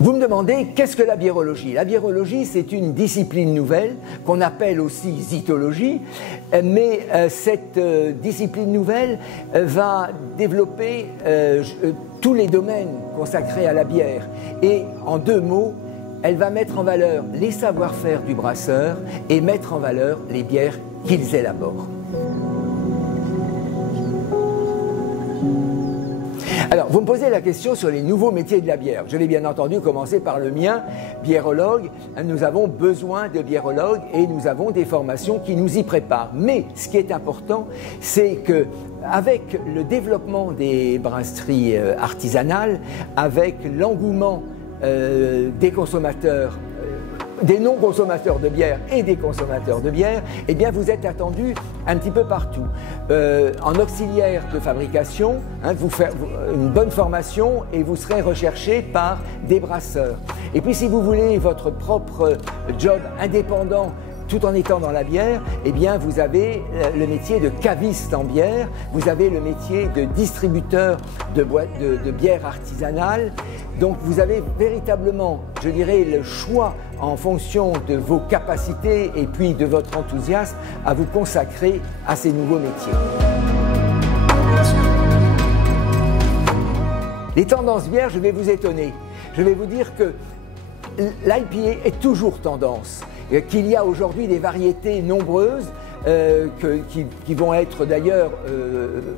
Vous me demandez, qu'est-ce que la biérologie? La biérologie, c'est une discipline nouvelle qu'on appelle aussi zytologie, mais cette discipline nouvelle va développer tous les domaines consacrés à la bière. Et en deux mots, elle va mettre en valeur les savoir-faire du brasseur et mettre en valeur les bières qu'ils élaborent. Alors, vous me posez la question sur les nouveaux métiers de la bière. Je vais bien entendu commencer par le mien, biérologue. Nous avons besoin de biérologues et nous avons des formations qui nous y préparent. Mais ce qui est important, c'est que avec le développement des brasseries artisanales, avec l'engouement des consommateurs, des non-consommateurs de bière et des consommateurs de bière, eh bien vous êtes attendus un petit peu partout. En auxiliaire de fabrication, vous faites une bonne formation et vous serez recherché par des brasseurs. Et puis si vous voulez votre propre job indépendant, tout en étant dans la bière, eh bien vous avez le métier de caviste en bière, vous avez le métier de distributeur de bière artisanale. Donc vous avez véritablement, je dirais, le choix en fonction de vos capacités et puis de votre enthousiasme à vous consacrer à ces nouveaux métiers. Les tendances bières, je vais vous étonner. Je vais vous dire que l'IPA est toujours tendance, qu'il y a aujourd'hui des variétés nombreuses qui vont être d'ailleurs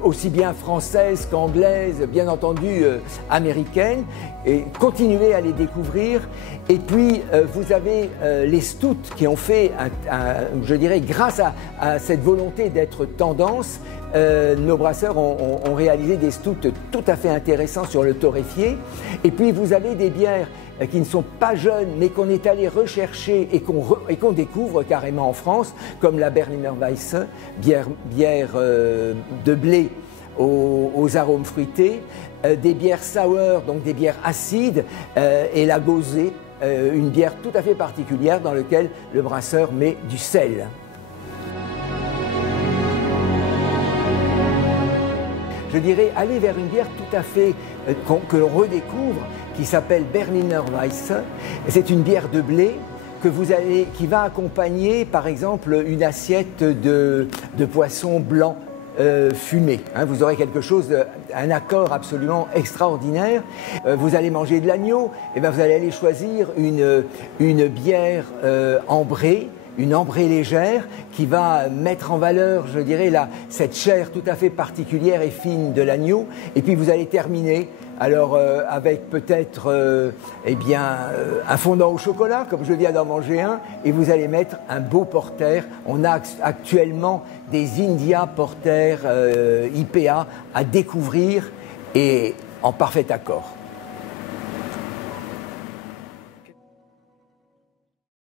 aussi bien françaises qu'anglaises, bien entendu américaines, et continuez à les découvrir. Et puis vous avez les stouts qui ont fait, je dirais, grâce à cette volonté d'être tendance, nos brasseurs ont réalisé des stouts tout à fait intéressants sur le torréfié. Et puis vous avez des bières qui ne sont pas jeunes, mais qu'on est allé rechercher et qu'on découvre carrément en France, comme la Berliner Weisse, bière de blé aux arômes fruités, des bières sour, donc des bières acides, et la Gauzée, une bière tout à fait particulière dans laquelle le brasseur met du sel. Je dirais aller vers une bière tout à fait que l'on redécouvre, qui s'appelle Berliner Weisse. C'est une bière de blé qui va accompagner par exemple une assiette de poisson blanc fumé. Vous aurez quelque chose, un accord absolument extraordinaire. Vous allez manger de l'agneau, et bien vous allez aller choisir une bière ambrée, une ambrée légère qui va mettre en valeur, je dirais, cette chair tout à fait particulière et fine de l'agneau. Et puis vous allez terminer alors avec peut-être un fondant au chocolat, comme je viens d'en manger un, et vous allez mettre un beau porter. On a actuellement des India Porter IPA à découvrir et en parfait accord.